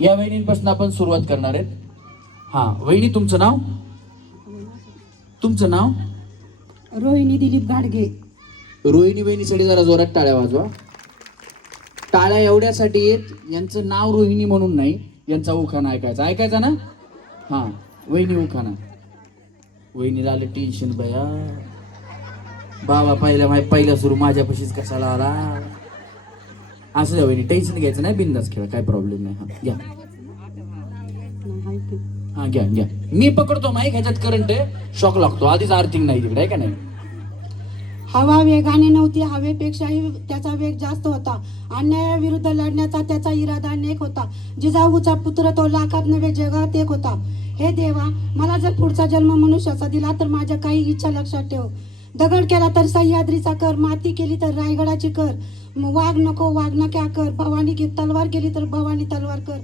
या वहिनींपासून आपण सुरुवात करणार आहेत. हा वहिनी, तुमचं नाव? तुमचं नाव? रोहिणी दिलीप घाडगे. रोहिणी वहिनीसाठी जरा जोरात टाळ्या वाजवा. टाळ्या एवढ्यासाठी येत, यांचं नाव रोहिणी म्हणून नाही, यांचा उखाणा ऐकायचा. ऐकायचा ना? हा वहिनी उखाणा. वहिनीला आलं टेन्शन, बया बाबा पहिला सुरू माझ्यापाशीच कशाला आला. असं द्या वहिनी, टेन्शन घ्यायचं नाही, बिंदास खेळा, काय प्रॉब्लेम नाही. हा घ्या, हा घ्या घ्या. मी पकडतो माईक, ह्याच्यात करंट आहे, शॉक लागतो. आधीच आर्थिंग नाही तिकडे, आहे का नाही? हवा वेगाने नव्हती, हवेपेक्षाही त्याचा वेग जास्त होता. अन्यायाविरुद्ध लढण्याचा त्याचा इरादा नेक होता. जिजाऊचा पुत्र तो लाखात नव्हे जगात एक होता. हे देवा, मला जर पुढचा जन्म मनुष्याचा दिला तर माझ्या काही इच्छा लक्षात ठेव. दगड केला तर सह्याद्रीचा कर, माती केली तर रायगडाची कर. वाघ नको वाघ नक्या कर, भवानी की तलवार केली तर भवानी तलवार कर.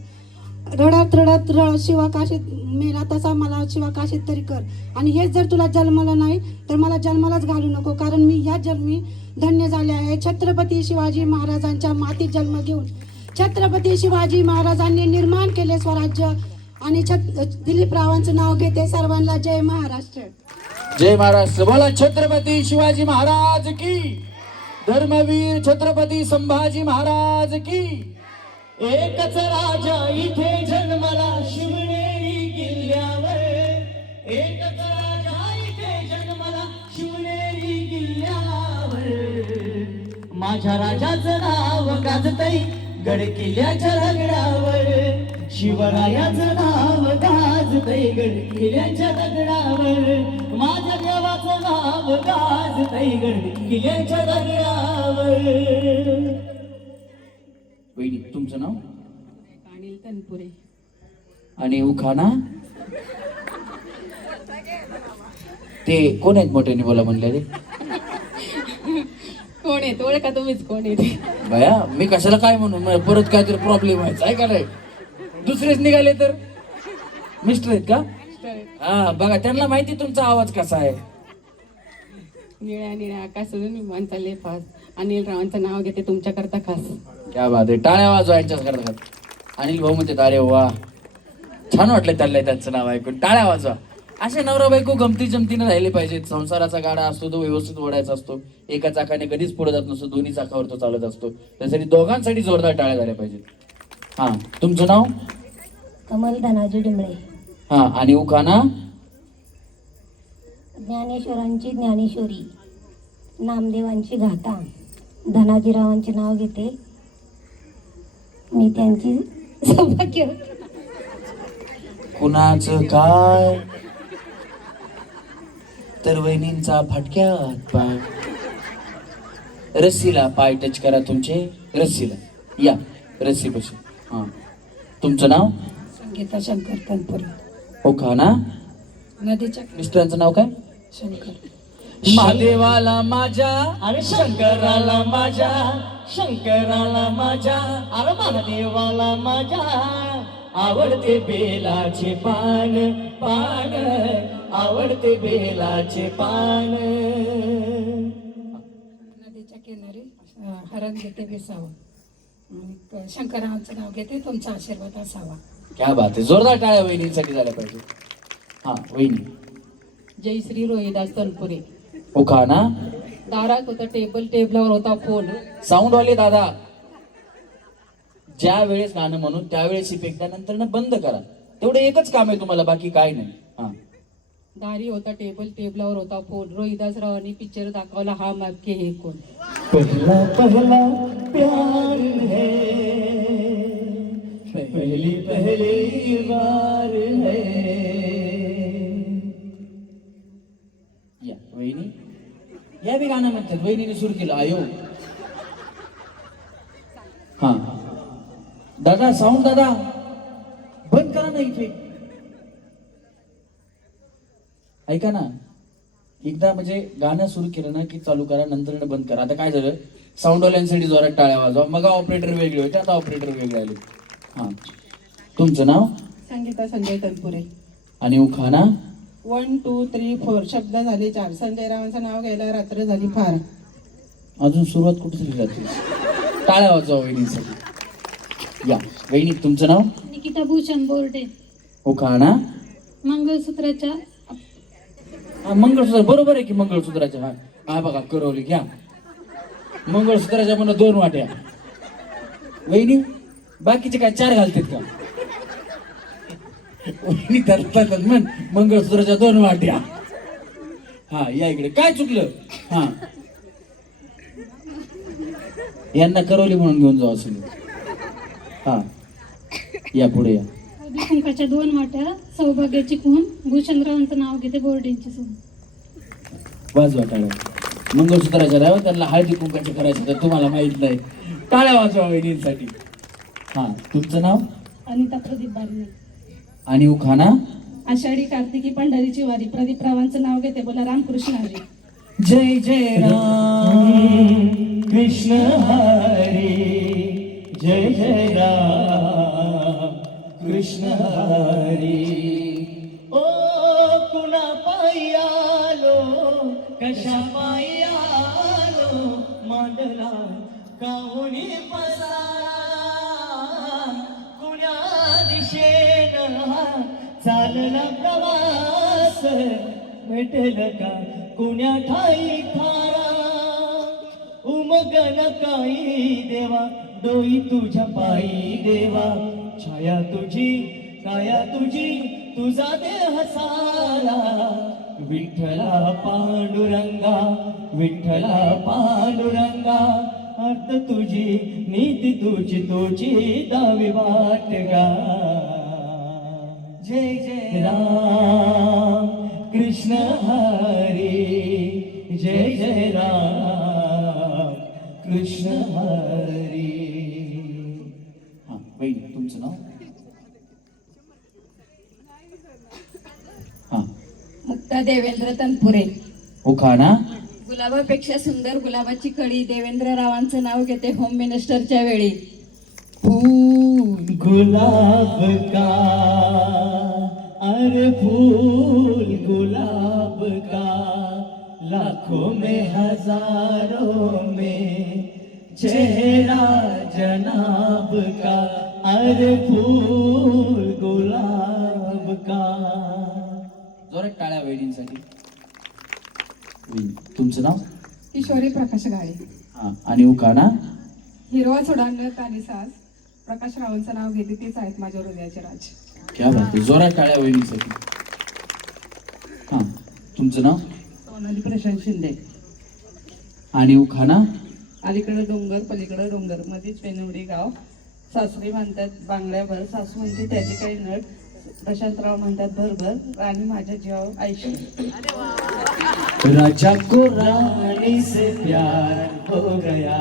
रडत रडत शिवाकाशीत मेला तसा मला शिवाकाशीत तरी कर. आणि हेच जर तुला जन्मलं नाही तर मला जन्मालाच घालू नको, कारण मी ह्या जन्मी धन्य झाले आहे. छत्रपती शिवाजी महाराजांच्या मातीत जन्म घेऊन छत्रपती शिवाजी महाराजांनी निर्माण केले स्वराज्य. आणि दिलीपरावांचं नाव घेते. सर्वांना जय महाराष्ट्र. जय महाराष्ट्र. बोला छत्रपती शिवाजी महाराज की. धर्मवीर छत्रपती संभाजी महाराज की. एकच राजा इथे जन्मला शिवनेरी किल्ल्यावर. एकच राजा इथे जन्मला शिवनेरी किल्ल्यावर. माझ्या राजाचं नाव गाजतय गड किल्ल्याच्या दगडावर. शिवरायाचं नाव गाजतय गड किल्ल्याच्या दगडावर. माझ्या देवाचं नाव गाजतय गड किल्ल्याच्या दगडावर. वहिनी, तुमचं नाव? अनिल तनपुरे. आणि उखाणा? ते कोण आहेत मोठ्याने बोला म्हणलेले? कोण आहे ओळखा तुम्हीच कोण आहे? बया मी कशाला काय म्हणू, मला परत काहीतरी प्रॉब्लेम व्हायचा आहे का नाही? दुसरेच निघाले तर मिस्टर आहेत का? हा बघा, त्यांना माहिती तुमचा आवाज कसा आहे. निळ्या निळ्या आकाशातून विमानचा लेफास. अनिल रावांचं नाव घेते तुमच्याकरता खास. क्या बात आहे, टाळ्या वाजवा यांच्याच करतात. अनिल भाऊ म्हणते अरे वा, छान वाटलं त्याला त्यांचं नाव ऐकून. टाळ्या वाजवा. असे नवरा बायको गमती जमतीने राहिले पाहिजेत. संसाराचा गाडा असतो तो व्यवस्थित ओढायचा असतो. एका चाकाने कधीच पुढे जात नसतो, दोन्ही चाकावर तो चालत असतो. त्यासाठी दोघांसाठी जोरदार टाळ्या झाल्या पाहिजेत. हा तुमचं नाव? कमल धनाजी डिंबळे. हा आणि उखाणा? ज्ञानेश्वरांची ज्ञानेश्वरी, नामदेवांची गाथा. धनाजीरावांचे नाव घेते मी त्यांची सौभाग्य. कुणाचं काय तर वहिनींचा फटक्यात पाय. रस्सीला पाय टच करा तुमचे, रस्सीला या, रस्सी कशी. हा तुमचं नाव? संगीता शंकर तनपुरे. उखाणा? नदीच्या मिस्टरांचं नाव काय? शंकर. महादेवाला माझ्या, अरे शंकराला माझ्या, शंकराला माझ्या, अरे महादेवाला माझ्या आवडते बेलाचे पान, पान आवडते बेलाचे पान. नदीच्या किनारी हरण घेते बेसावं. आणि शंकरांचं नाव घेते तुमचा आशीर्वाद असावा. क्या बात आहे, जोरदार टाळ्या वहिनींसाठी झाल्या पाहिजे. हा वहिनी. जय श्री रोहिदास तनपुरे. उखाणा? दारात होता टेबल, टेबलावर होता फोन. साऊंडवाले दादा, ज्या वेळेस गाणं म्हणून त्यावेळेस इफेक्ट, त्यानंतर बंद करा. तेवढं एकच काम आहे तुम्हाला, बाकी काय नाही. हा दारी होता टेबल, टेबलावर होता फोन. रोहिदास रावांनी पिक्चर दाखवला हा मागके हे कोण. पहला पहला प्यार है, पहली पहली बार है. या वहिनी, या बी गाणं म्हणतात. वहिनीने सुरू केलं आयो. हा दादा, साऊंड दादा बंद करा ना इथे. ऐका ना, एकदा म्हणजे गाणं सुरू केलं ना की चालू करा, नंतर बंद करा. आता काय झालं, साऊंडवाल्यांसाठी जोरात टाळ्या वाजवा. मग ऑपरेटर वेगळे होते, आता ऑपरेटर वेगळे आले. हा तुमचं नाव? संगीता संजय तनपुरे. आणि उखाणा? 1 2 3 4 शब्द झाले 4. संजय रावांचं नाव घ्यायला रात्र झाली फार. अजून सुरुवात कुठे झाली जाते? टाळ्या वाजवा वहिनीसाठी. या वहिनी, तुमचं नाव? निकिता अनिता भूषण बोर्डे. उखाणा. मंगळसूत्राच्या हा, मंगळसूत्र बरोबर आहे की मंगळसूत्राच्या. हा हा बघा करवली घ्या. मंगळसूत्राच्या म्हणा 2 वाट्या. वहिनी बाकीचे काय 4 घालतात का? वहिनी धरतात म्हण मंगळसूत्राच्या 2 वाट्या. हा या इकडे काय चुकलं. हा यांना करवली म्हणून घेऊन जाऊ असेल. हा या पुढे या. हळदी कुंकाच्या 2 वाट्या सौभाग्याची खून भूषणरावांचं नाव घेते बोर्डेंची सून. वाजवा टाळ्या. मंगळसूत्राच्या राव त्यांना हळदी कुंकाचे करायचं तर तुम्हाला माहित नाही. टाळ्या वाजवा वहिनींसाठी. हा तुमचं नाव. अनिता प्रदीप बारणे. आणि उखाणा. आषाढी कार्तिकी पंढरीची वारी प्रदीप रावांचं नाव घेते बोला रामकृष्ण हरी. जय जय राम कृष्ण हरी. जय जय राम कृष्ण हरी. ओ कुणा पायी आलो कशा पायी आलो मांडला काहुणी पसारा. कुण्या दिशेनं चालला प्रवास भेटेल का कुण्या ठाई थारा. उमगन काही देवा डोई तुझ्या पायी देवा. छाया तुझी काया तुझी तुझा देह सारा. विठ्ठला पांडुरंगा विठ्ठला पांडुरंगा. अर्थ तुझी नीती तुझी तुझी दावी वाट गा. जय जय राम कृष्ण हरी. जय जय राम कृष्ण हरी. हा वहिनी तुमचं नाव. हा मुक्ता देवेंद्र तनपुरे. उखाणा. गुलाबापेक्षा सुंदर गुलाबाची कळी देवेंद्र रावांचं नाव घेते होम मिनिस्टरच्या वेळी. फूल गुलाब का अरे फूल गुलाब का. लाखों में हजारों में चेहरा जनाब का. अरे फूल गुलाब का. जोरात टाळ्या वहिनींसाठी. वहिनी तुमचं नाव. किशोरी प्रकाश गाळे. हा आणि उखाणा. हिरवा चुडांना तानी सास प्रकाश रावांचं नाव घेते तेच आहेत माझ्या हृदयाचे राज. क्या बात आहे. जोरात टाळ्या वहिनींसाठी. हा तुमचं नाव. सोनाली प्रशांत शिंदे. आणि उखाणा. अलीकडे डोंगर पलीकडे डोंगर मध्येच वेनवडी गाव. सासरी म्हणतात बांगड्याभर सासू म्हणते त्याची काही नट. प्रशांतराव म्हणतात भरभर राणी माझ्या जीवावर आयशी. राजा को रानी से प्यार हो गया.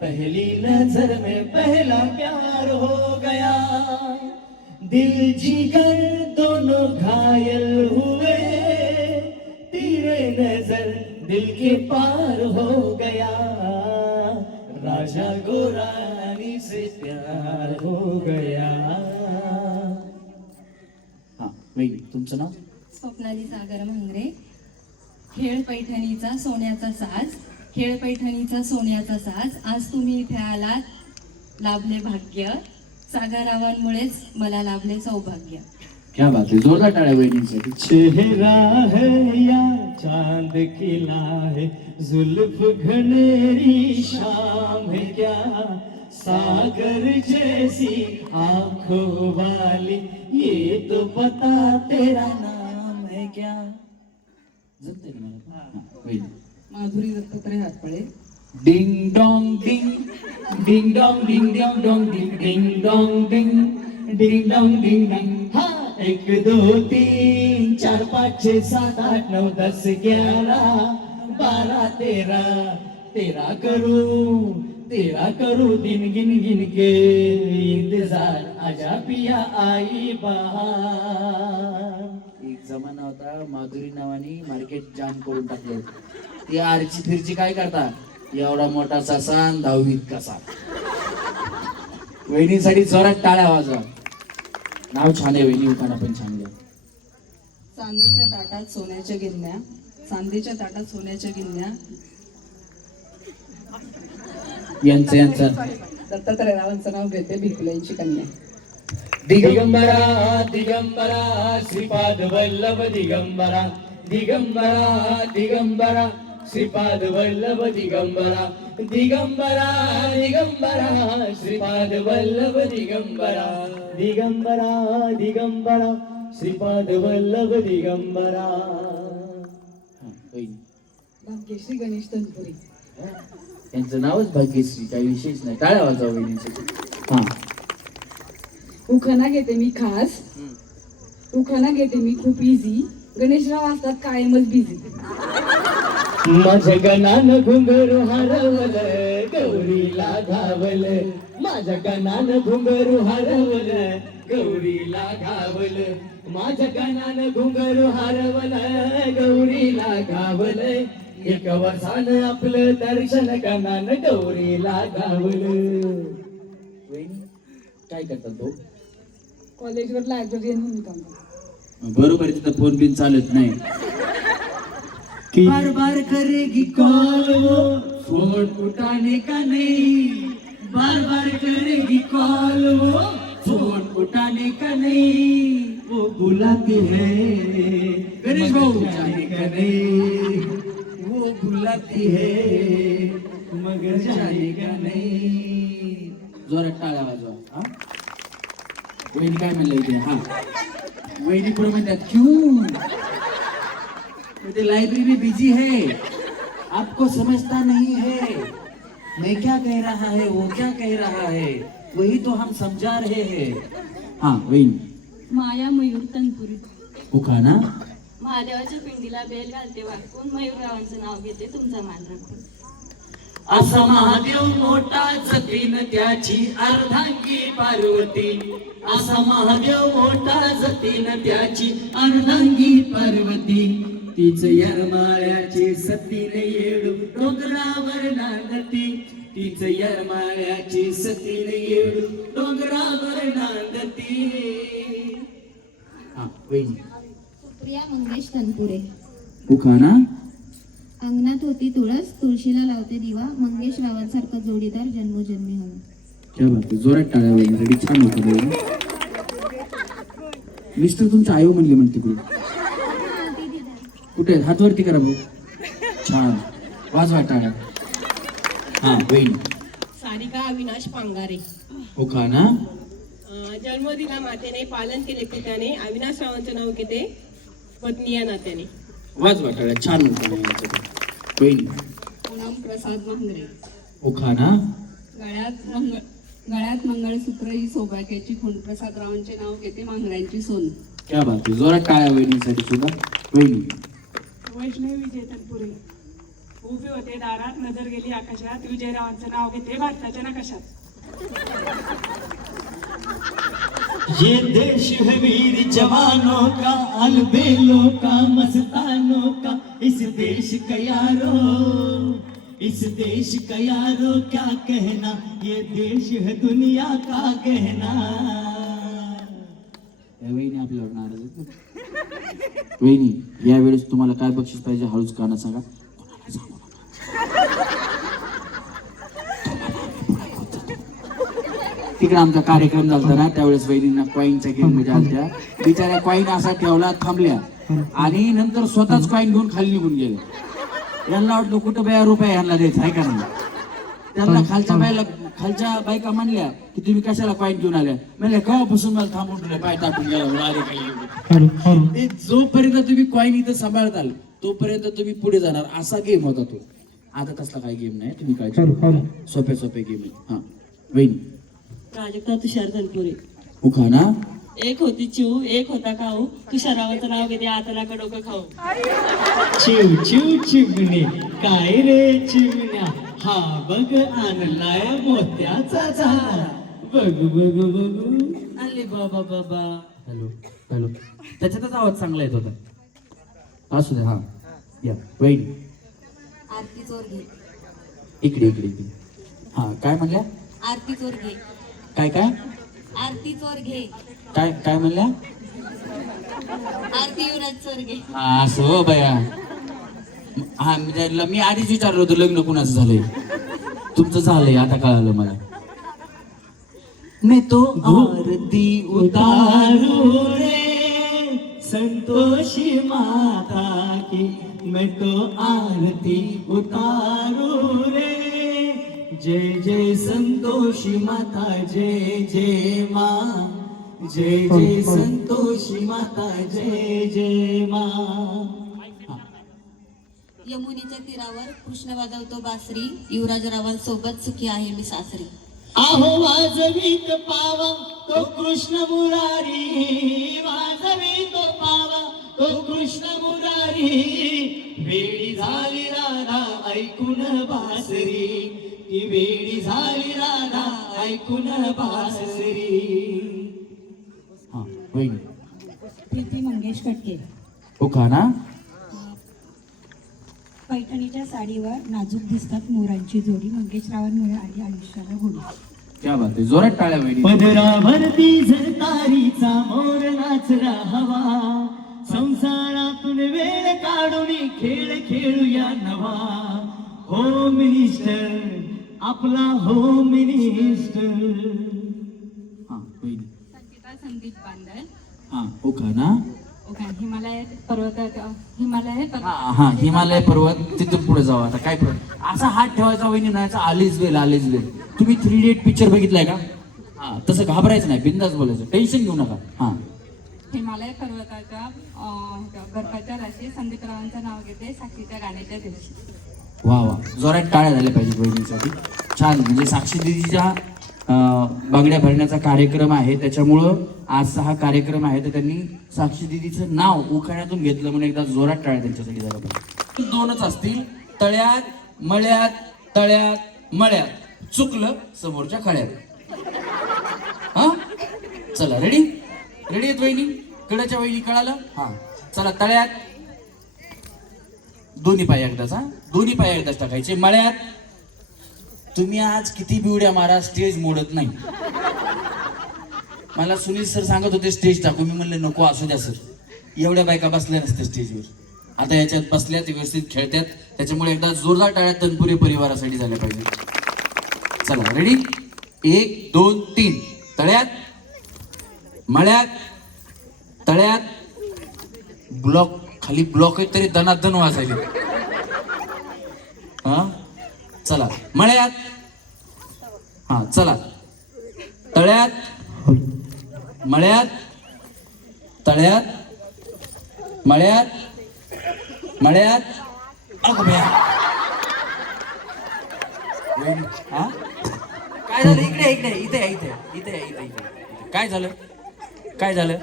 पहली नजर में पहला प्यार हो गया. दिल जिगर दोनों घायल हुए. तेरे नजर दिल के पार हो गया. राजा को रानी से प्यार हो गया. हा वहिनी तुमचं नाव. स्वप्नाली सागर म्हांगरे. खेळ पैठणीचा सोन्याचा साज. खेळ पैठणीचा सोन्याचा साज. आज तुम्ही इथे आलात लाभले भाग्य. सागररावांमुळेच मला लाभले सौभाग्य. क्या बात आहे. जोरदार टाळ्या वहिनींसाठी. चेहरा है या चांद खिला है. जुल्फ घनेरी शाम है क्या. सागर जैसी आंखों वाली ये तो पता तेरा नाम है क्या. जमतंय का मला? हा, वहिनी. Madhuri Dattatray हातपळे. Ding dong ding ding dong ding ding dong ding ding dong ding ding dong ding डिंग. हा 1 2 3 4 5 6 7 8 9 10 11 12 13 तेरा करूं दिन गिन गिन के इंतजार. आजा पिया आई बहार. एक जमाना होता माधुरी नावाने मार्केट जाम करून टाकलं होतं. ती आरची फिरची काय करता एवढा मोठा ससा आणि 10वीत कसा. वहिनीसाठी जोरात टाळ्या वाजवा. नाव छान आहे वहिनी. उखाणा पण छान आहे. चांदीच्या ताटात सोन्याच्या गिन्या. चांदीच्या ताटात सोन्याच्या गिन्या. यांचं दत्तात्रय रावांचं नाव घेते भिकल्यांची कन्या. दिगंबरा दिगंबरा श्रीपाद वल्लभ दिगंबरा दिगंबरा दिगंबरा श्रीपाद वल्लभ दिगंबरा दिगंबरा दिगंबरा श्रीपाद वल्लभ दिगंबरा दिगंबरा दिगंबरा श्रीपाद वल्लभ दिगंबरा. भाग्यश्री गणेश तनपुरे. यांचं नावच भाग्यश्री, काही विशेष नाही. टाळ्या वाजवा वहिनीसाठी. हा. उखाणा घेते मी खास, उखाणा घेते मी खूप इझी, गणेशराव असतात कायमच बिझी. माझ्या गणानं घुंगरू हरवलं गौरीला घावलं, माझ्या गणानं घुंगरू हरवलं गौरीला घावलं, माझ्या गणानं घुंगरू हरवलं गौरीला घावलं, एक वर्षानं आपलं दर्शन गणानं गौरीला घावलं. वहिनी काय करतात तो? कॉलेजवर लायब्ररी म्हणून काम करतो. बरोबर आहे, तिथं फोन बिन चालत नाही. बार बार करेगी कॉल वो फोन उठाने का नहीं, बार बार करेगी कॉल वो फोन उठाने का नहीं, वो बुलाती है गणेश भाऊ जाने का नहीं, वो बुलाती है मगर जाने का नहीं. जोरात टाळ्या वाजवा. हा वहिनी काय म्हणलं इथे? हा वहिनी पुढे म्हणतात क्यों लाइब्रेरी में बिजी है, आपको समझता नहीं है, मैं क्या कह रहा है वो क्या कह रहा है, वही तो हम समझा रहे हैं. हा वहिनी. माया मयूर तनपुरी. उखाणा. महादेवाच्या पिंडीला बेल घालते वाकून, मयूररावांचं नाव घेते तुमचा मान राखून. असा महादेव मोठा जतीन त्याची अर्धांगी पार्वती, असा महादेव मोठा जतीन त्याची अर्धांगी पार्वती, तीच यरमाळ्याचे सतीन येडू डोंगरावर नांदती, तीच यरमाळ्याची सतीन येडू डोंगरावर नांदती. हा वहिनी. सुप्रिया मंगेश तनपुरे. उखाणा. अंगणात होती तुळस, तुळशीला लावते दिवा, मंगेश रावांसारखा जोडीदार जन्मोजन्मी हो. क्या बात आहे, जोरात टाळ्या वहिनीसाठी. छान होतं वहिनी. मिस्टर तुमच्या आयो म्हणले म्हणते तिकडे. कुठे आहेत? हात वरती करा भाऊ. छान वाजवा टाळ्या. हा वहिनी. सारिका अविनाश पांगारे. उखाणा. जन्म दिला मातेने, पालन केले पित्याने, अविनाश रावांचं नाव घेते पत्नी या नात्याने. वाजवा टाळ्या. छान होतं वहिनी. पूनम प्रसाद मांगरे. उखाणा. गळ्यात मंगळसूत्र ही सौभाग्याची खूण, प्रसादरावांचे नाव घेते मांगऱ्यांची सोन. क्या बात आहे, जोरात टाळ्या वहिनीसाठी सुद्धा. वहिनी. वैष्णवी विजय तनपुरे. उभे होते दारात, नजर गेली आकाशात, विजयरावांचं नाव घेते भारताच्या नकाशात. ये देश है वीर जवानों का, अलबेलों का, मस्तानों का, इस देश का यारो, इस देश का यारो क्या कहना, ये देश है दुनिया का कहना. वहिनी आपल्यावर नाराज आहेत. वहिनी यावेळेस तुम्हाला काय बक्षीस पाहिजे हळूच काना सांगा. कोणाला सांगू नका. तिकडे आमचा कार्यक्रम झाला ना, त्यावेळेस वहिनींना कॉईनच्या गेम मध्ये आलत्या. बिचाऱ्या कॉईन असा ठेवला, थांबल्या आणि नंतर स्वतःच कॉईन घेऊन खाली निघून गेले. यांना वाटलं कुठं बाया रुपये यांना द्यायचं आहे का नाही. त्यांना खालच्या बायका म्हणल्या की तुम्ही कशाला कॉईन घेऊन आल्या. म्हणल्या केव्हापासून मला थांबून ठेवलं, पाय टाकून गेला. जोपर्यंत तुम्ही कॉईन इथं सांभाळताल तोपर्यंत तुम्ही पुढे जाणार, असा गेम होता तो. आता तसला काही गेम नाही, तुम्ही काय सोपे सोपे गेम आहे. हा वहिनी. प्राजक्ता तुषार तनपुरे. उखाणा. एक होती चिऊ, एक होता काऊ, तुषाररावांचं नाव घेते आतला का डोकं खाऊ. चिव चिव चिमणे काय रे चिमण्या, हा बघ आणलाय मोत्याचा झाला, बघू बघू बघू अरे बाबा बाबा. Hello hello. त्याच्यातच आवाज चांगला येत होता. असू दे. हा या वहिनी. आरती चोरगे. इकडे इकडे इकडे. हा काय म्हणल्या? आरती चोरगे. काय काय आरती चोरगे. काय काय म्हणल्या? आरती युवराज चोरगे. हा असं हो बया. हा मी आधीच विचारलं होतं लग्न कुणाचं झालंय. तुमचं झालंय आता कळालं मला. मैं तो आरती उतारू रे संतोषी माता की, मैं तो आरती उतारू रे, जय जय संतोषी माता, जय जय माँ, जय जय संतोषी माता, जय जय माँ. यमुनेच्या तीरावर कृष्ण वाजवतो बासरी, युवराज रावांसोबत सुखी आहे मी सासरी. आहो वाजवीत पावा तो कृष्ण मुरारी, वाजवीतो पावा तो कृष्ण मुरारी, वेळी झाली राधा ऐकून बासरी, ती वेळी झाली राधा ऐकून बासरी. हा वहिनी प्रीती मंगेश कटके. उखाणा. पैठणीच्या साडीवर नाजूक दिसतात मोरांची जोडी, मंगेशरावांमुळे आली आयुष्याला गोडी. क्या बात आहे, जोरात टाळ्या वहिनी. पदरावरती झरतारीचा मोर नाचला हवा, संसारातून वेळ काढून खेळ खेळूया नवा, होम मिनिस्टर आपला होम मिनिस्टर. हा वहिनी. संगीता संदीप बांधल. हा उखाणा. हिमालय पर्वत हा हिमालय पर्वत, तिथून पुढे जाऊ. आता काय असा हात ठेवायचा वहिनी नाही, आलीच वेल. तुम्ही 3 Idiot पिक्चर बघितलाय का? हा तसं घाबरायचं नाही, बिंदास बोलायचं, टेन्शन घेऊ नका. हा हिमालय पर्वताच्या बर्फाच्या राशी संदीपरावांचं नाव घेते साक्षीच्या गाण्याच्या दिवशी. वा वा, जोरात टाळ्या झाल्या पाहिजे बहिणीसाठी. छान. म्हणजे साक्षी दिदीच्या बांगड्या भरण्याचा कार्यक्रम आहे, त्याच्यामुळं आजचा हा कार्यक्रम आहे, तर त्यांनी साक्षी दिदीचं नाव उखाण्यातून घेतलं म्हणून एकदा जोरात टाळ्या त्यांच्यासाठी झाल्या पाहिजे. 2च असतील, तळ्यात मळ्यात, तळ्यात मळ्यात, चुकलं समोरच्या खळ्यात. हा चला, रेडी आहेत वहिनी? कडच्या वहिनी कळालं? हा चला. तळ्यात दोन्ही पाय एकदाच, हा दोन्ही पाय एकदाच टाकायचे. मळ्यात तुम्ही आज किती बिवड्या मारा, स्टेज मोडत नाही. मला सुनील सर सांगत होते स्टेज टाकू, मी म्हणले नको, असू द्या सर, एवढ्या बायका बसल्या नसत्या स्टेजवर. आता याच्यात बसल्यात, व्यवस्थित खेळतात, त्याच्यामुळे एकदा जोरदार टाळ्या तनपुरे परिवारासाठी झाल्या पाहिजे. चला रेडी, 1 2 3. तळ्यात मळ्यात, तळ्यात ब्लॉक, खाली ब्लॉक आहे तरी दनादन वाजायले. हा चला मळ्यात. हा चला. तळ्यात मळ्यात, तळ्यात मळ्यात, मळ्यात. अगं बया, हा काय झालं? इकडे इकडे इथे इथे इथे इथे इथे. काय झालं? काय झालं?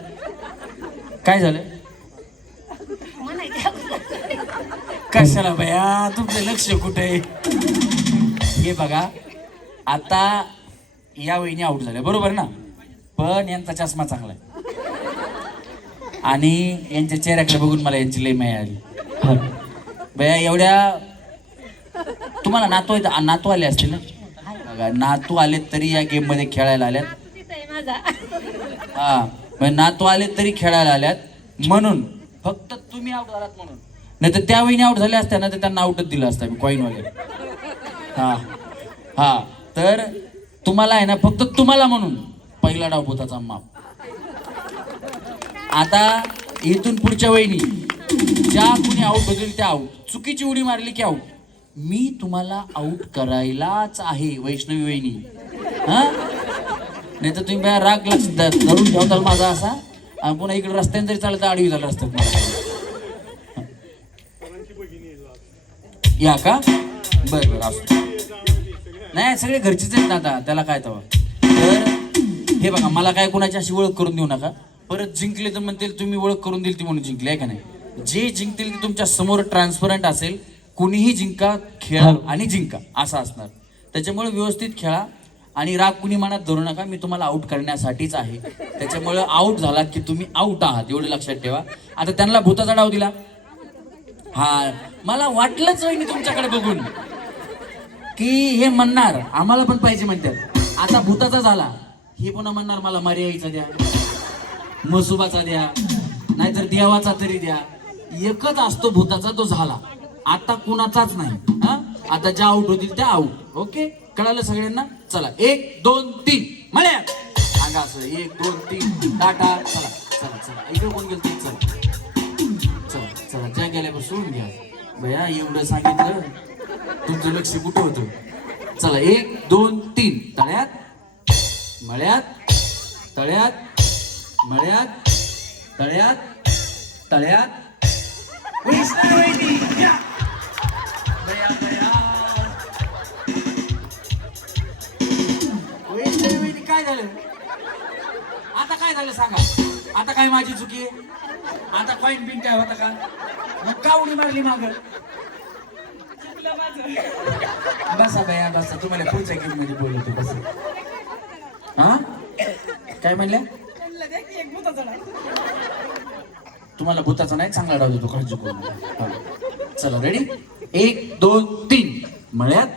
काय झालं? कशाला बया, तुमचं लक्ष कुठे? हे बघा, आता या वहिनी आउट झाल्या बरोबर ना, पण यांचा चष्मा चांगला आहे आणि यांच्या चेहऱ्याकडे बघून मला यांची लई माया आली. बया एवढ्या तुम्हाला नातू आले असतील ना? बघा, नातू आले तरी या गेम मध्ये खेळायला आल्यात. हा नातू आले तरी खेळायला आल्यात, म्हणून फक्त तुम्ही आउट झालात म्हणून. नाही तर त्या वहिनी आउट झाल्या असत्या ना, तर त्यांना आउटच दिलं असतं मी, कॉईनवाले. हा हा तर तुम्हाला आहे ना, फक्त तुम्हाला म्हणून पहिला डाव भूताचा माप. आता इथून पुढच्या वहिनी ज्या कुणी आउट होतील त्या आउट, चुकीची उडी मारली की आउट. मी तुम्हाला आउट करायलाच आहे वैष्णवी वहिनी. हा नाही तर तुम्ही बाहेर राग लक्ष धरून ठेवताल माझा असा, आणि पुन्हा इकडे रस्त्याने जरी चालत आडवी झालं रस्त्यात मला. या का? बरं बरं असू. नाही सगळे घरचेच आहेत ना आता, त्याला काय तवा. तर हे बघा, मला काय कोणाची अशी ओळख करून देऊ नका. परत जिंकले तर म्हणतील तुम्ही ओळख करून दिली ती म्हणून जिंकले, आहे का नाही? जे जिंकतील ते तुमच्या समोर ट्रान्सपरंट असेल. कुणीही जिंका, खेळा आणि जिंका असं असणार. त्याच्यामुळे व्यवस्थित खेळा आणि राग कुणी मनात धरू नका. मी तुम्हाला आउट करण्यासाठीच आहे, त्याच्यामुळे आउट झाला की तुम्ही आउट आहात एवढं लक्षात ठेवा. आता त्यांना भूताचा डाव दिला. हा मला वाटलंच वहिनी तुमच्याकडे बघून की हे म्हणणार आम्हाला पण पाहिजे म्हणतात. आता भूताचा झाला, हे पुन्हा म्हणणार मला मर्याईचा द्या, मसुबाचा द्या, नाहीतर देवाचा तरी द्या. एकच असतो भूताचा, तो झाला. आता कुणाचाच नाही. हा आता ज्या आउट होतील त्या आउट. ओके, कळालं सगळ्यांना? चला 1 2 3 मळ्यात. सांगा असं 1 2 3 टाटा. चला चला चला इकडे कोण गेलं ते चला चला चला ज्या गेल्यावर सोडून घ्या भया एवढं सांगितलं तुमचं लक्ष कुठं होतं. चला 1 2 3 तळ्यात मळ्यात तळ्यात मळ्यात तळ्यात तळ्यात वैष्णवी या. बया बया वैष्णवी काय झालं आता काय झालं सांगा. आता काय माझी चुकी आहे. आता कॉईन बिन काय होता का मग का उडी मारली माग. चुकलं माझं. बसा बया बसा तुम्हाला पुढच्या गेम मध्ये बोलवतो बसा. हा काय म्हणल्या त्यांना द्या की एक भुताचा डाव. तुम्हाला भूताचा नाही चांगला डाव देतो काळजी करू नका. हा. चला रेडी 1 2 3 मळ्यात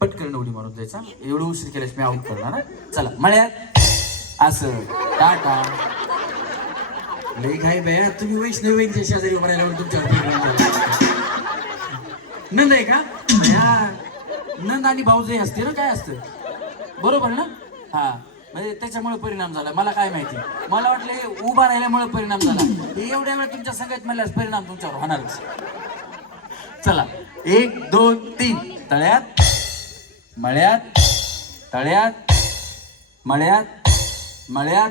पटकन उडी मारून द्यायचा. एवढं उशीर केल्यास मी आऊट करणार ना. चला मळ्यात असं टाटा. लई काय बया तुम्ही वैष्णवींच्या शेजारी उभा राहिल्यावर तुमच्या नंद आहे का बया. नंद आणि भाऊजाई असते ना काय असतं बरोबर ना. हा म्हणजे त्याच्यामुळे परिणाम झाला. मला काय माहिती मला वाटलं उभा राहिल्यामुळे परिणाम झाला. एवढ्या वेळ तुमच्या संगत मला परिणाम तुमच्यावर होणारच. चला 1 2 3 तळ्यात मळ्यात तळ्यात मळ्यात मळ्यात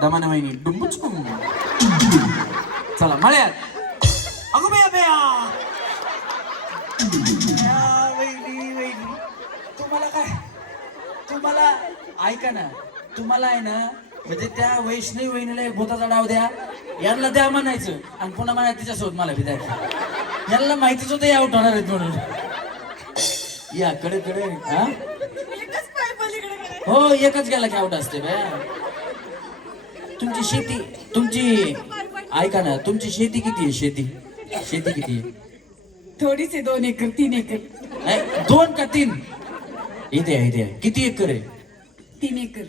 दमन वहिनी डुंबुच. चला मळ्यात अगो बया बया वहिनी वहिनी तुम्हाला काय तुम्हाला ऐका ना तुम्हाला आहे ना म्हणजे त्या वैष्णवी वहिनीला एक भूताचा डाव द्या यांना द्या म्हणायचं आणि पुन्हा म्हणायचं तिच्यासोबत मला बी द्यायचं. यांना माहितीच होतं आउट होणार आहेत म्हणून. या कडे कडे हा हो एकच गेला की आउट असते बया. तुमची शेती तुमची ऐका ना तुमची शेती किती आहे. शेती किती आहे. थोडीच आहे 2 एकर 3 एकर. 2 का 3 इथे किती एकर आहे. 3 एकर.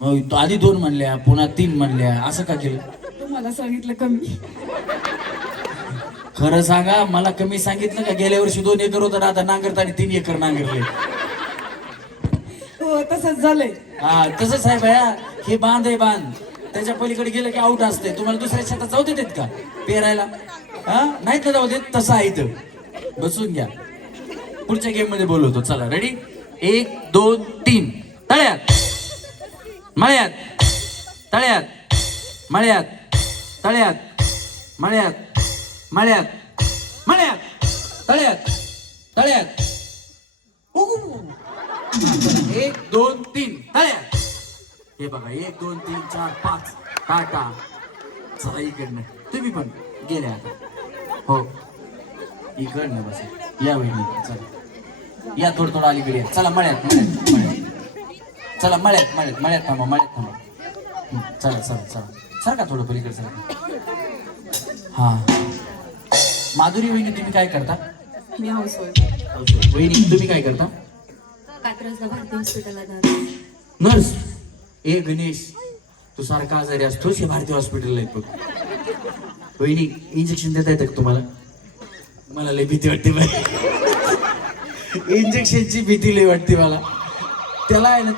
मग आधी 2 म्हणल्या पुन्हा 3 म्हणल्या असं का केलं. तुम्हाला सांगितलं कमी. खरं सांगा मला कमी सांगितलं का. गेल्या वर्षी 2 एकर होतं आता नांगरताना 3 एकर नांगरले. हो तसंच झालंय. हा तसंच आहे भया. हे बांध आहे बांध त्याच्या पलीकडे गेलं की आउट असते. तुम्हाला दुसऱ्या शेतात जाऊ देत का पेरायला. हा नाही तर जाऊ देत. तसं आहे इथं बसून घ्या. पुढच्या गेम मध्ये बोलवतो. चला रेडी 1 2 3 तळ्यात मळ्यात तळ्यात मळ्यात तळ्यात मळ्यात मळ्यात मळ्यात तळ्यात तळ्यात 1 2 3 तळ्यात. हे बघा 1 2 3 4 5 टाटा. चला इकडनं तुम्ही पण गेल्या आता हो इकडनं बस या वहिनी. चला या थोडं अलीकडे या. चला मळ्यात मळ्यात मळ्यात चला मळ्यात मळ्यात मळ्यात थांबा मळ्यात थांबा. चला चला चला सारखा थोडं पलीकडे चला. हा माधुरी वहिनी तुम्ही काय करता. मी हाऊसवाईफ. वहिनी तुम्ही काय करता. कात्रजला भारती हॉस्पिटलला नर्स. ए गणेश तू सारखा आजारी असतोस हे भारती हॉस्पिटलला येतो. वहिनी इंजेक्शन देता येतं का तुम्हाला. मला लय भीती वाटते बाई. इंजेक्शनची भीती लय वाटते मला. त्याला आहे ना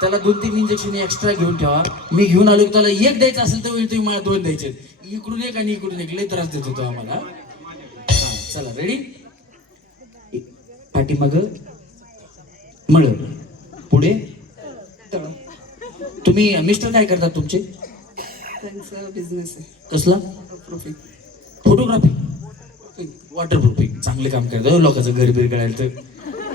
त्याला 2-3 इंजेक्शन एक्स्ट्रा घेऊन ठेवा. मी घेऊन आलो की त्याला एक द्यायचं असेल तर तुम्ही मला 2 द्यायचे. इकडून एक आणि इकडून एक लय त्रास देत होतो आम्हाला. हा चला रेडी पाठीमाग मळ पुढे तळ. तुम्ही मिस्टर काय करतात तुमचे. त्यांचा बिझनेस आहे. कसला फोटोग्राफी वॉटरप्रूफिंग. चांगले काम करतात. लोकांचं घर बीर काढायला तर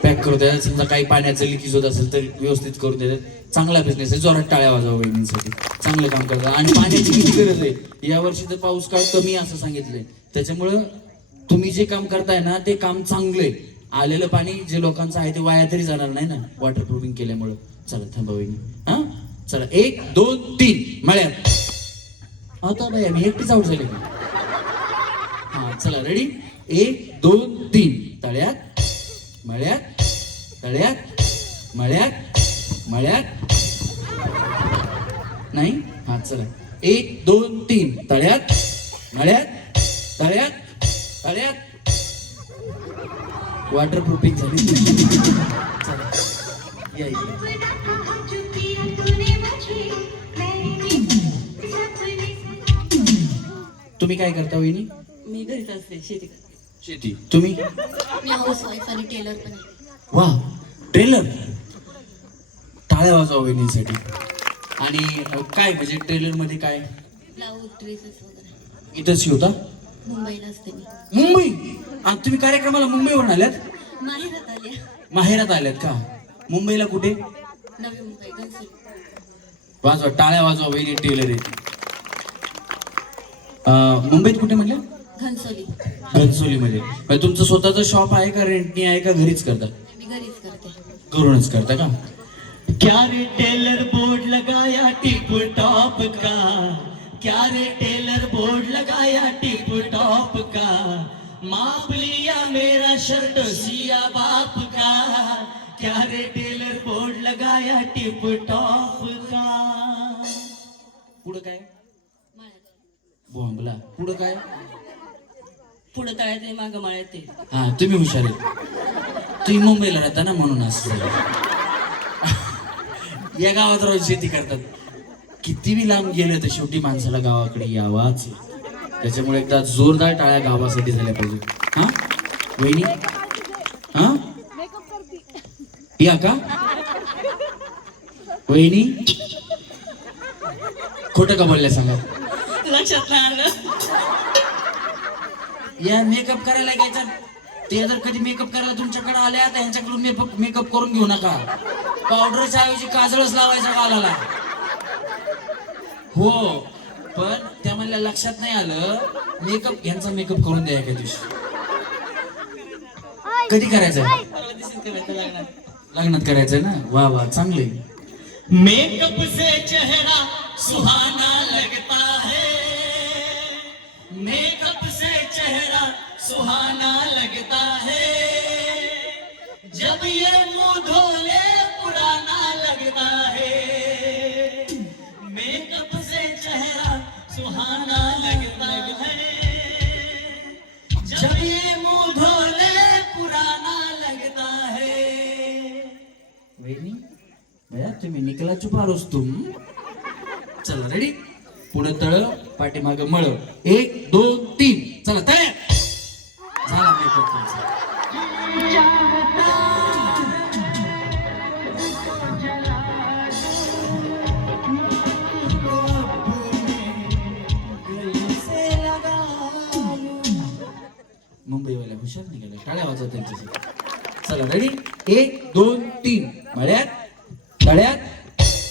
पॅक करून देतात. समजा काही पाण्याचं लिकेज होत असेल तर व्यवस्थित करून देतात. चांगला बिझनेस आहे. जोरात टाळ्या वाजवा वहिनींसाठी. चांगलं काम करतात. आणि पाण्याची किती गरज आहे. यावर्षी तर पाऊस काळ कमी असं सांगितलंय. त्याच्यामुळं तुम्ही जे काम करताय ना ते काम चांगलंय. आलेलं पाणी जे लोकांचं आहे ते वाया तरी जाणार नाही ना वॉटरप्रूफिंग केल्यामुळं. चला थांबा वहिनी. हा चला 1 2 3 मळ्यात. आता बाई मी एकटीच आउट झाले. हा चला रेडी 1 2 3 तळ्यात मळ्यात तळ्यात मळ्यात मळ्यात नाही. हा चला 1 2 3 तळ्यात मळ्यात तळ्यात तळ्यात वॉटरप्रूफिंग झाली. चला या इकडे. तुम्ही काय करता वहिनी? मी घरीच असते शेती करते. शेती. तुम्ही? मी हाऊस वाईफ आणि टेलर पण आहे. वा, ट्रेलर. टाळ्या वाजवा वहिनीसाठी. आणि काय म्हणजे ट्रेलर मध्ये काय? ब्लाऊज ड्रेसेस वगैरे. इथंच शिवता? मुंबईला असते मी. मुंबई. आणि तुम्ही कार्यक्रमाला मुंबईवरून आल्यात? माहेरात आले. माहेरात आल्यात का? मुंबईला कुठे? नवी मुंबई घनसोली. वाजवा, टाळ्या वाजवा वहिनी टेलर आहे. मुंबईत कुठे म्हणलं? घनसोली. घनसोलीमध्ये. म्हणजे तुमचं स्वतःचं शॉप आहे का, रेंटनी आहे का, घरीच करता? मी घरीच करते. घरूनच करता का? क्या रे टेलर बोर्ड लगाया टिप टॉप का, क्या रे टेलर बोर्ड लगाया टिप टॉप का, माप लिया मेरा शर्ट सिया बाप का, क्या रे टेलर बोर्ड लगाया टिप टॉप का. पुढं काय? माळ्यात. बोंबला. पुढं काय? पुढं तळ्यात आहे, मागं माळ्यात आहे. हा, तुम्ही हुशार आहे. तुम्ही मुंबईला राहता ना, म्हणून असं या गावात राहून शेती करतात. किती बी लांब गेलं तर शेवटी माणसाला गावाकडे यावाच. त्याच्यामुळे एकदा जोरदार टाळ्या गावासाठी झाल्या पाहिजे. हा वहिनी? हा या का वहिनी? खोटं का बोलल्या सांगा? लक्षात नाही आलं. या मेकअप करायला घ्यायचा. ते जर कधी मेकअप करायला तुमच्याकडे आल्या तर ह्यांच्याकडून मेकअप करून घेऊ नका. पावडरच्या ऐवजी काजळच लावायचा गालाला. हो, पण त्या म्हणल्या लक्षात नाही आलं. मेकअप ह्यांचा मेकअप करून द्या एका दिवशी. कधी करायचं? लग्नात करायचंय ना. वा वा, चांगले. मेकअप से चेहरा सुहाना लगता है, मेकअप से चेहरा सुहाना लगता है, जब ये मुंह धोले पुराना लगता है, मेकअप से चेहरा सुहाना लगता है, जब ये मुंह धोले पुराना लगता है. वहिनी भया, तुम्ही निकला चुपारोस तुम. चला रेडी. पुढे तळ, पाठीमाग मळ. 1 2 3 चला तळ. झाला मेकअप तुमचा. मुंबईवाल्या हुशार निघाले. टाळ्या वाजवा त्यांच्यासाठी. चला रेडी. 1 2 3 मळ्यात, तळ्यात,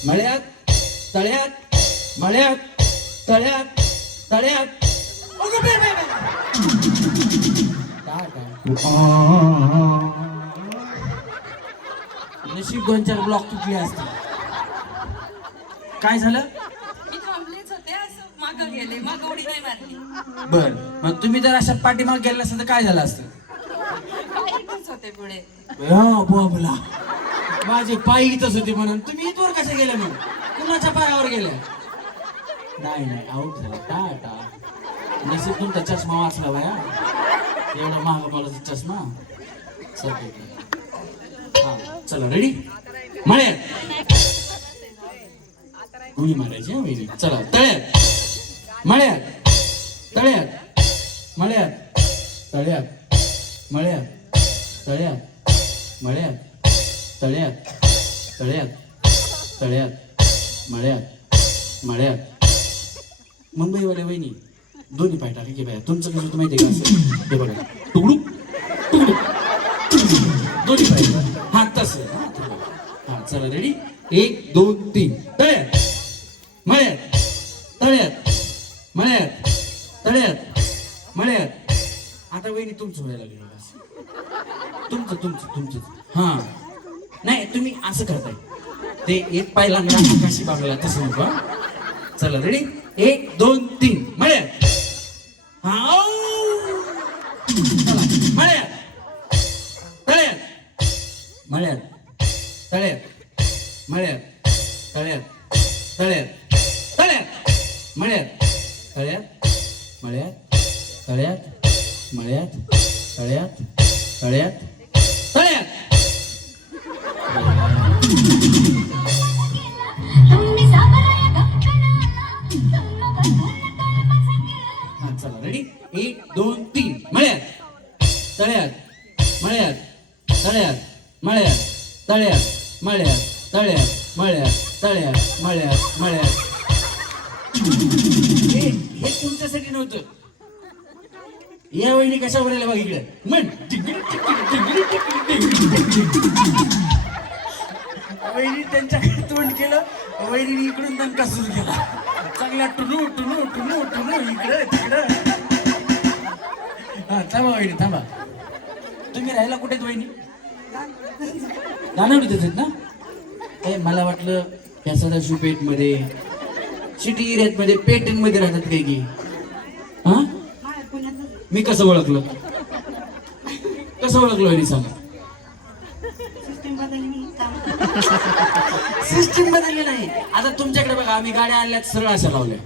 मळ्यात, तळ्यात, मळ्यात, तळ्यात, तळ्यात. अगं बे, बे, बे. नशीब 2-4 ब्लॉक तुटले असते. काय झालं? मी थांबलेच होते, असं मागं गेले, मागं उडी नाही मारली. बर, मग तुम्ही जर अशा पाठीमाग गेला असतं तर काय झालं असतं? पायीच होते पुढे. बोला, माझे पाय इथंच होते म्हणून तुम्ही इथवर कशा गेल्या? मग कुणाच्या पायावर गेल्या? नाही नाही, आऊट झाला. टाटा. नशीब तुमचा चष्मा वाचला बाया. एवढा महाग मला चष्मा. हा चला रेडी. मळ्यात उडी मारायची हा वहिनी. चला तळ्यात, मळ्यात, तळ्यात, मळ्यात, तळ्यात, मळ्यात, तळ्यात, मळ्यात, तळ्यात, तळ्यात, तळ्यात, मळ्यात, मळ्यात. मुंबईवाले वहिनी दोन्ही पाय टाका की बाया. तुमचं कसं होतं माहिती आहे का? असं हे बघा, तुकडू तुकडू दोन्ही पाय. हा तसं. हा चला रेडी. 1 2 3 तळ्यात, मळ्यात, तळ्यात, मळ्यात, तळ्यात, मळ्यात. आता वहिनी तुमचं व्हायला लागलं. तुमचं तुमचं तुमचं. हा नाही, तुम्ही असं करताय. ते एक पाय लागला आकाशी बागला तसं नको. चला रेडी. 1 2 3 मळ्यात. हा चला मळ्यात, तळ्यात, मळ्यात, तळ्यात, मळ्यात, तळ्यात, तळ्यात, तळ्यात, मळ्यात, तळ्यात, मळ्यात, तळ्यात, मळ्यात, तळ्यात, तळ्यात, तळ्यात. हा चला रेडी 1 2 3 मळ्यात तळ्यात मळ्यात तळ्यात मळ्यात तळ्यात मळ्यात तळ्यात मळ्यात तळ्यात मळ्यात मळ्यात हे तुमच्यासाठी नव्हतं. या वहिनी कशा बोलायला बघ इकडे म्हण वहिनी त्यांच्याकडे तोंड केलं वहिनी इकडून दणका सुरू केला चांगला टुनू टुनू टुनू टुनू इकडं तिकडं. हा थांबा वहिनी थांबा तुम्ही राहायला कुठेत वहिनी दानवडीतच आहेत ना. ए मला वाटलं ह्या सदाशिव पेठ मध्ये सिटी एरियात मध्ये पेटन मध्ये राहतात काही की. हा मी कसं ओळखलं वहिनी सांगा. सिस्टीम बदलली नाही. आता तुमच्याकडे बघा आम्ही गाड्या आणल्यात सरळ अशा लावल्या.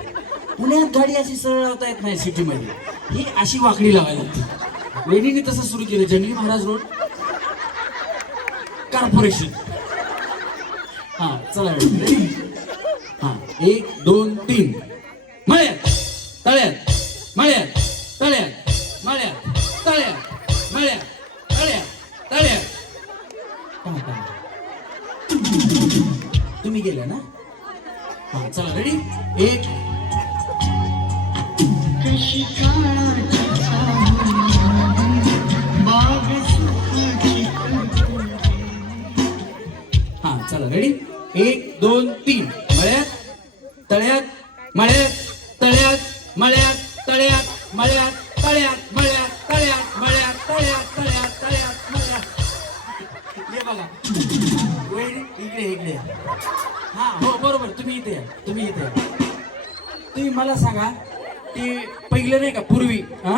पुण्यात गाडी अशी सरळ लावता येत नाही सिटी मध्ये ही अशी वाकडी लावायला लागते. वहिनीने तसं सुरू केलं जंगली महाराज रोड कॉर्पोरेशन. हा चला हा 1 2 3 मळ्यात तळ्यात मळ्यात तळ्यात मळ्यात तळ्यात मळ्यात तळ्यात तळ्यात. तुम्ही गेल्या ना. हा चला रेडी 1 हा चला रेडी 1 2 3 मळ्यात तळ्यात मळ्यात तळ्यात मळ्यात तळ्यात मळ्यात तळ्यात मळ्यात तळ्यात मळ्यात तळ्यात तळ्यात तळ्यात मळ्यात. हे बघा वहिनी इकडे इकडे. हा हो बरोबर तुम्ही इथे या तुम्ही इथे या. तुम्ही मला सांगा ते पहिलं नाही का पूर्वी. हा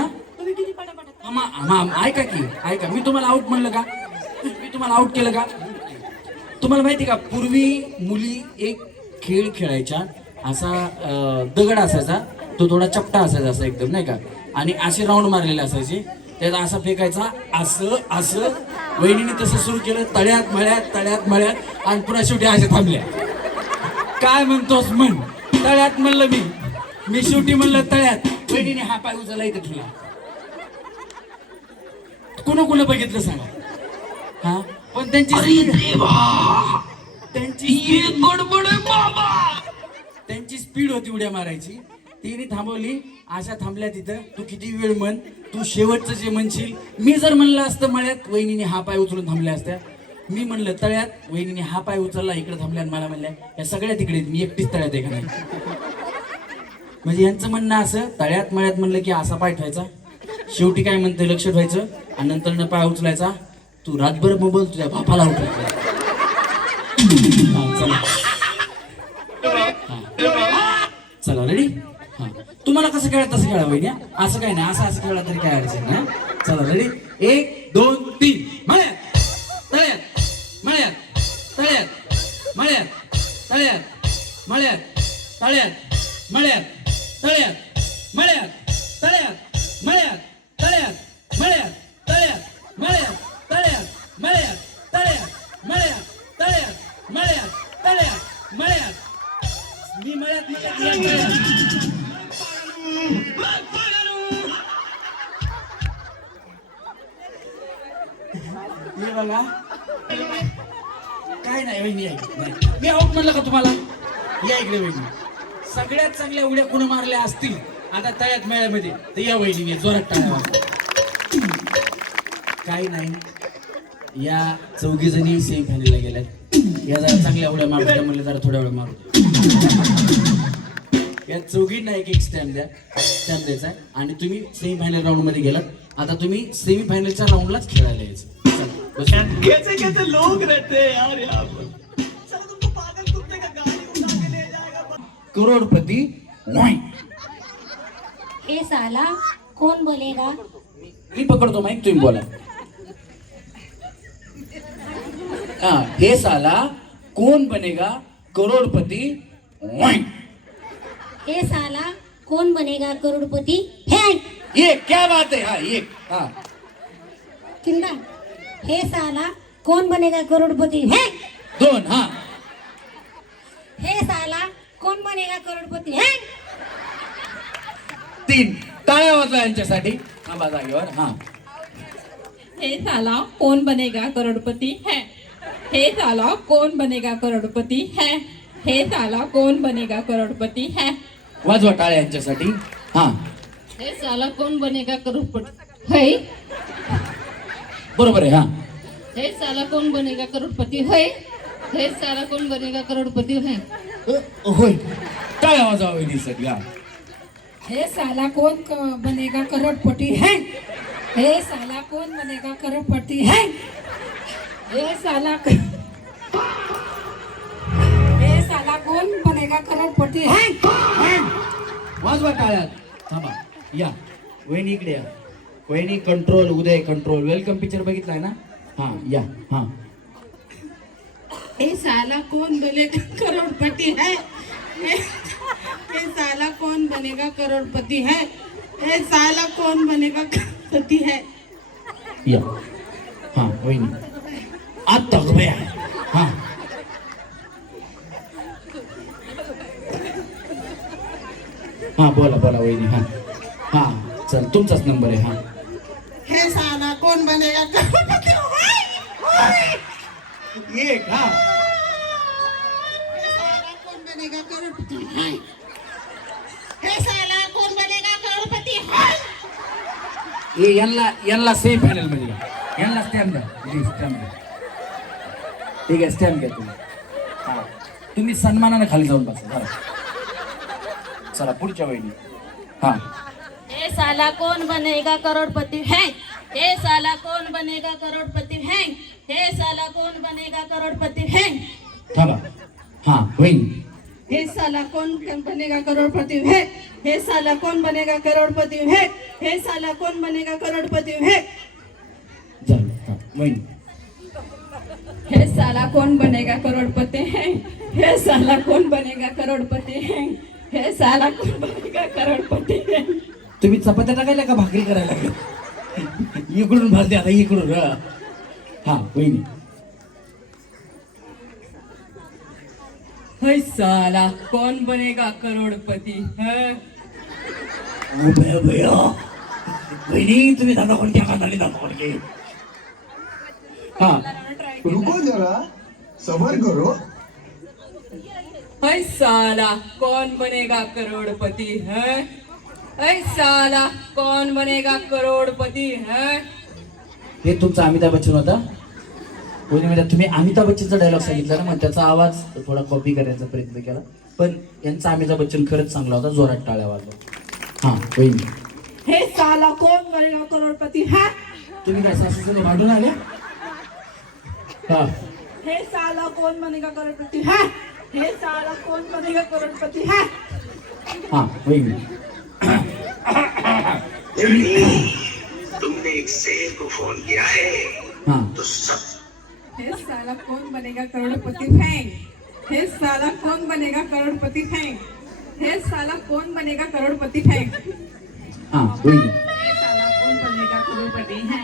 ऐका की ऐका मी तुम्हाला आउट म्हणलं का मी तुम्हाला आउट केलं का. तुम्हाला माहिती का पूर्वी मुली एक खेळ खेळायच्या असा दगड असायचा तो थोडा चपटा असायचा असा एकदम नाही का आणि असे राऊंड मारलेले असायचे त्याचा असा फेकायचा असं असं. वहिनीने तसं सुरू केलं तळ्यात मळ्यात आणि पुन्हा शेवटी अशा थांबल्या. काय म्हणतोस म्हण तळ्यात म्हणलं मी शेवटी म्हणलं तळ्यात. वहिनीने हा पाय उचलला इथं ठेवला. कोण बघितलं सांगा. हा पण त्यांची स्पीड होती उड्या मारायची. तिने थांबवली अशा थांबल्या तिथं. तू किती वेळ म्हण तू शेवटचं जे म्हणशील. मी जर म्हणलं असतं मळ्यात वहिनीने हा पाय उचलून थांबल्या असत्या. मी म्हणलं तळ्यात वहिनीने हा पाय उचलला इकडे थांबल्या आणि मला म्हणल्या या सगळ्या तिकडे मी एकटीच तळ्यात आहे का नाही. म्हणजे यांचं म्हणणं असं तळ्यात मळ्यात म्हणलं की असा पाय ठेवायचा शेवटी काय म्हणते लक्ष ठेवायचं आणि नंतर पाय उचलायचा. तू रातभर मोबाईल तुझ्या बापाला उठवायचा. चला रेडी. हा तुम्हाला कसं खेळा तसं खेळा वहिनी. असं काय नाही असं खेळा तरी काय अडचण नाही. चला रेडी 1 2 3 मळ्यात तळ्यात मळ्यात तळ्यात मळ्यात तळ्यात मळ्यात तळ्यात मळ्यात तळ्यात मळ्यात तळ्यात मळ्यात तळ्यात मळ्यात तळ्यात मळ्यात तळ्यात मळ्यात तळ्यात मळ्यात तळ्यात मळ्यात तळ्यात मळ्यात. मी मळ्यात हे बघा काय नाही वहिनी मी आऊट म्हणलं का तुम्हाला. या इकडे वहिनी सगळ्यात चांगल्या उड्या कोण मारल्या असतील आता तळ्यात मेळ्यामध्ये तर या वहिनी जोरात टाळ्या. काही नाही या 4 जणी सेमीफायनलला गेल्यात. या जरा चांगल्या उड्या मारल्या म्हणलं जरा थोड्या वेळ मारू. या 4घींना एक स्टॅम्प द्यायचा आहे आणि तुम्ही सेमीफायनल राऊंड मध्ये गेलात. आता तुम्ही सेमीफायनलच्या राऊंडलाच खेळायला यायचं. कैसे लोग रहते हैं यार यहाँ पर. चलो तुमको पागल कुत्ते का गाड़ी उठा के ले जाएगा. करोडपती हे साला कोण बोलेगा. मी पकडतो माईक तुम्ही बोला. हा हे साला कोण बनेगा करोडपती. हे साला कोण बनेगा करोडपती. हे ये क्या बात है. हा एक हा किंदा हे साला कोण बनेगा करोडपती. हे 2 हा. हे साला कोण बनेगा करोडपती है 3 टाळ्या वाजवा यांच्यासाठी. थांबा जागेवर. हा. हे साला कौन बनेगा करोड़पति है, हे साला कौन बनेगा करोड़पति है, हे साला कौन बनेगा करोड़पति है. वाजवा टाळ्या यांच्यासाठी. हा. हे साला कौन बनेगा करोड़पति है, बरोबर आहे. हा. हे साला कौन बनेगा करोड़पति है, हे साला कौन बनेगा करोड़पति है. होय. टाळ्या वाजवा वहिनीसाठी. हा. हे साला कौन बनेगा करोड़पति है, हे साला कौन बनेगा करोड़पति है, हे साला कौन बनेगा करोड़पति है. वाजवा टाळ्यात. थांबा. या वहिनी इकडे या. वहिनी कंट्रोल, उदय कंट्रोल. वेलकम पिक्चर बघितलाय ना. हा या. हा. हे साला कौन बनेगा करोड़पति है, हे साला कौन बनेगा करोड़पति है, हे साला कौन बनेगा करोड़पति है. या. हा वहिनी आता बया. हा. हा बोला बोला वहिनी. हा हा चल तुमचाच नंबर आहे. हा. हे साला कौन बनेगा करोड़पति है, एक. हा. हे साला कौन बनेगा करोड़पति है, हे साला कौन बनेगा करोड़पति है. हे यांना सेम फायनल मध्ये घ्या. यांना स्टॅम्प द्या. स्टॅम्प द्या. ठीक आहे स्टॅम्प घ्या तुम्ही. हा तुम्ही सन्मानाने खाली जाऊन बसा जरा. चला पुढच्या वहिनी. हा. हे साला कौन बनेगा करोड़पति है, हे साला कौन बनेगा करोड़पति है, हे साला कौन बनेगा करोड़पति है. थांबा. हा वहिनी. हे साला कौन बनेगा करोड़पति है, हे साला कौन बनेगा करोड़पति है, हे साला कौन बनेगा करोड़पति है. झालं. हा वहिनी. हे साला कौन बनेगा करोड़पति है, हे साला कौन बनेगा करोड़पति है, हे साला कौन बनेगा करोड़पति है. तुम्ही चपात्या टाकायला का भाकरी करायला लागला? इकडून भाजते आता इकडून. हा वहिनी. हे साला कौन बनेगा करोड़पति है. भया भया वहिनी तुम्ही दादा कोणते हाताने दादा कोणते. हा. रुको जरा सबर करो. हे साला कौन बनेगा करोड़पति है, हे साला कौन बनेगा करोड़पति है. हे तुमचा अमिताभ बच्चन होता. कोणी म्हणजे तुम्ही अमिताभ बच्चनचा डायलॉग सांगितला ना, मग त्याचा आवाज थोडा कॉपी करण्याचा प्रयत्न केला, पण यांचा अमिताभ बच्चन खरंच चांगला होता. जोरात टाळ्या वाजवा. हा वहिनी. हे साला कौन बनेगा करोड़पति है, तुम्ही काय सासूकडे भांडून आले. हा. हे साला कौन बनेगा करोड़पति है, हे साला कौन बनेगा करोड़पति है. हा वहिनी. तुमने एक शेर को फोन किया है हा. तो सब. हे साला कौन बनेगा करोड़पति है, हे साला कौन बनेगा करोड़पति है, हे साला कौन बनेगा करोड़पति है. हा वहिनी. हे साला कौन बनेगा करोड़पति है,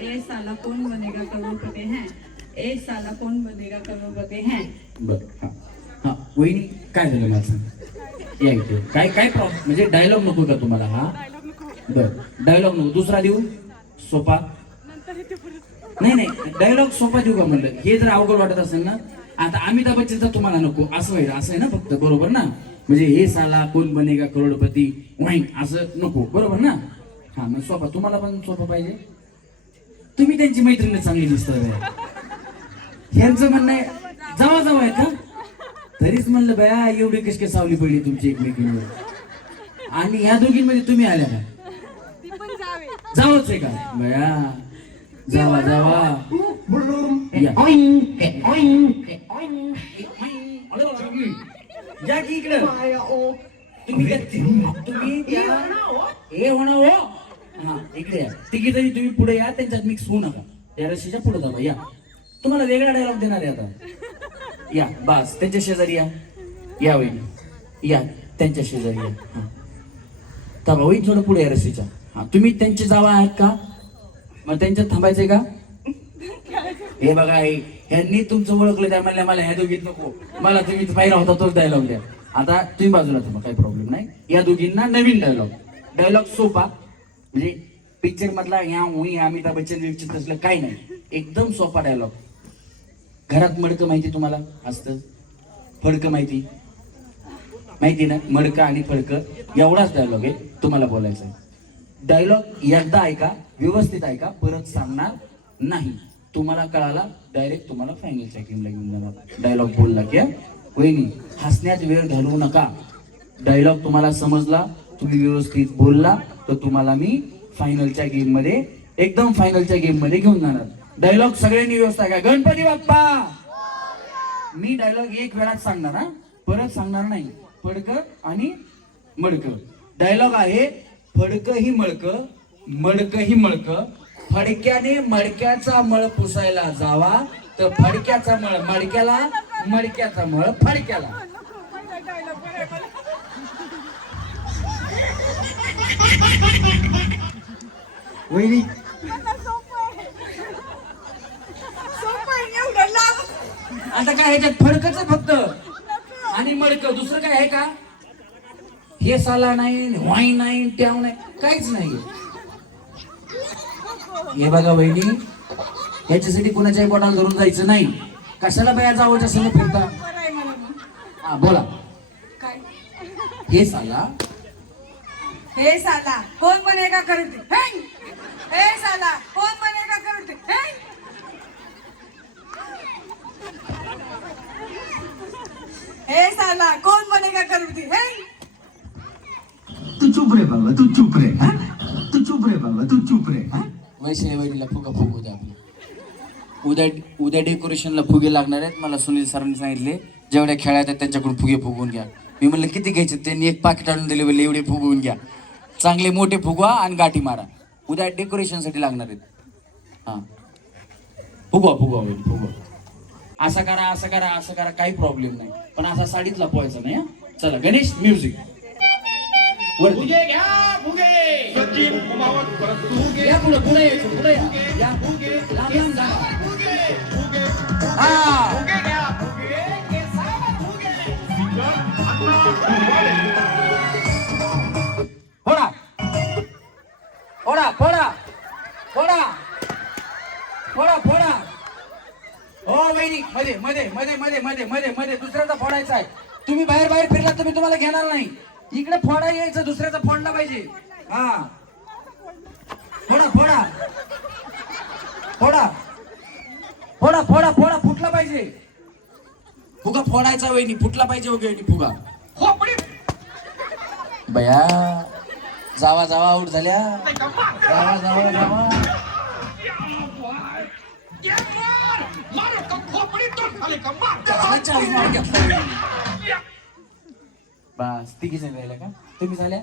ए साला कौन बनेगा करोड़पति है, ए साला कौन बनेगा करोड़पति है. बर. हा हा वहिनी काय झालं मला सांग. या इथे काय काय प्रॉब्लेम म्हणजे डायलॉग नको का तुम्हाला. हा बर डायलॉग नको. दुसरा देऊ सोपा. नाही नाही डायलॉग सोपा देऊ का म्हणलं. हे जर अवघड वाटत असेल ना, आता अमिताभ बच्चनचा तुम्हाला नको असं व्हायला. असं आहे ना फक्त. बरोबर ना. म्हणजे हे साला कोण बनेगा करोडपती वाईन असं नको. बरोबर ना. हा मग सोपा. तुम्हाला पण सोपा पाहिजे. तुम्ही त्यांची मैत्रीण चांगली दिसतात. ह्यांचं म्हणणं आहे जावा जावा आहे का. तरीच म्हणलं बया एवढी कशी काय सावली पडली तुमची एकमेकींवर. आणि ह्या दोघींमध्ये तुम्ही आल्या ना. जावंच आहे का बया. जावा जावा. या. या की इकडं. तुम्ही हे होणं हो. हा इकडे या. तिघी जरी तुम्ही पुढे या. त्यांच्यात मिक्स होऊ नका. त्या रशीच्या पुढे जावा. या. तुम्हाला वेगळा डायलॉग देणार आहे आता. या बस त्यांच्या शेजारी या. या वहिनी या त्यांच्या शेजारी या. हा थांबा वहिनी थोडं पुढे या रशीच्या. हा तुम्ही त्यांचे जावा आहात का. मग त्यांच्यात थांबायचंय का. हे बघा ह्यांनी तुमचं ओळखलं त्या म्हणल्या मला ह्या दोघीत नको, मला तुम्ही पाहिला होता तोच डायलॉग द्या. आता तुम्ही बाजूला तुम्हाला काही प्रॉब्लेम नाही. या दोघींना नवीन डायलॉग सोपा, म्हणजे पिक्चर मधला या उई अमिताभ बच्चन विकचित असलं काही नाही, एकदम सोपा डायलॉग. घरात मडकं माहिती तुम्हाला असतं, फडकं माहिती ना, मडकं आणि फडकं एवढाच डायलॉग आहे तुम्हाला बोलायचा आहे. डायलॉग एकदा ऐका, व्यवस्थित ऐका, परत सांगणार नाही. तुम्हाला कळाला डायरेक्ट तुम्हाला फायनलच्या गेमला घेऊन जाणार. डायलॉग बोलला की वहिनी हसण्यात वेळ घालवू नका. डायलॉग तुम्हाला समजला, तुम्ही व्यवस्थित बोलला तर तुम्हाला मी फायनलच्या गेम मध्ये, एकदम फायनलच्या गेम मध्ये घेऊन जाणार. डायलॉग सगळ्यांनी व्यवस्था काय, गणपती बाप्पा. मी डायलॉग एक वेळाच सांगणार हा, परत सांगणार नाही. फडकं आणि मडकं. डायलॉग आहे फडकं ही मडकं, मडकं ही मडकं. फडक्याने मडक्याचा मळ पुसायला जावा तर फडक्याचा मळ मडक्याला, मडक्याचा मळ फडक्याला. वहिनी आता काय ह्याच्यात फडकच फक्त आणि मडकं, दुसरं काय आहे का? हे साला नाही, व्हाई नाही, ट्याव नाही, काहीच नाही. हे बघा वहिनी, याच्यासाठी कुणाच्याही बोटाला धरून जायचं नाही. कशाला बाया जावं संग फिरता? हा बोला. हे साला कोण बनेगा करोडपती? हे साला कोण बनेगा करोडपती? हे साला कोण बनेगा करोडपती? तू चुप रे बाबा, तू चुप रे. तू चुप रे बाबा, तू चुप रे. वैशाली वहिनीला फुगा फुगू द्या आपली. उद्या डेकोरेशनला फुगे लागणार आहेत. मला सुनील सरांनी सांगितले जेवढ्या खेळायत आहेत त्यांच्याकडून फुगे फुगवून घ्या. मी म्हणलं किती घ्यायचे? त्यांनी एक पाकिट आणून दिले, बोलले एवढे फुगवून घ्या, चांगले मोठे फुगवा आणि गाठी मारा. उद्या डेकोरेशनसाठी लागणार आहेत. हा फुगवा फुगवा. असं करा असं करा असं करा, काही प्रॉब्लेम नाही, पण असा साडीत लपवायचं नाही. चला गणेश म्युझिक वरती या, पुढे यायचं, पुढे या, लांब लांब जा. फोडा फोडा फोडा फोडा फोडा फोडा. हो वहिनी, मध्ये मध्ये मध्ये मध्ये मध्ये मध्ये मध्ये दुसऱ्याचा फोडायचा आहे. तुम्ही बाहेर फिरलात तर मी तुम्हाला घेणार नाही. इकडे फोडा यायचं, दुसऱ्याचा फोडला पाहिजे. हा फोडा फोडा फोडा फोडा फोडा फोडा, फुटला पाहिजे फुगा. फोडायचा वहिनी, फुटला पाहिजे वहिनी फुगा. बया जावा जावा, आऊट झाल्या. जावा जावा जावा. बस तिघी जण राहिल्या का? तुम्ही झाल्या?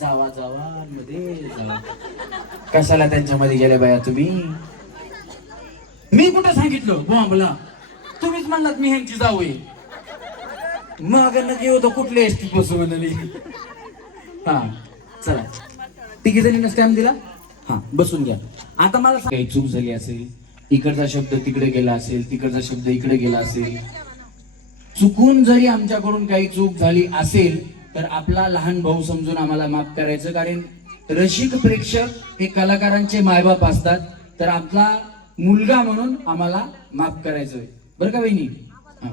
जावा जावा मध्ये जावा. कशाला त्यांच्यामध्ये गेल्या बाया तुम्ही? मी कुठं सांगितलं बॉम्बला? तुम्हीच म्हणलात मी ह्यांची जाऊ आहे. मग नक्की होतं कुठले एसटी बसू म्हणाली. हा चला, तिघी जणींना स्टॅम्प दिला. हा बसून घ्या. आता मला काही चूक झाली असेल, इकडचा शब्द तिकडे गेला असेल, तिकडचा शब्द इकडे गेला असेल, चुकून जरी आमच्याकडून काही चूक झाली असेल तर आपला लहान भाऊ समजून आम्हाला माफ करायचं. कारण रसिक प्रेक्षक हे कलाकारांचे मायबाप असतात, तर आपला मुलगा म्हणून आम्हाला माफ करायचं. बरं का वहिनी? हा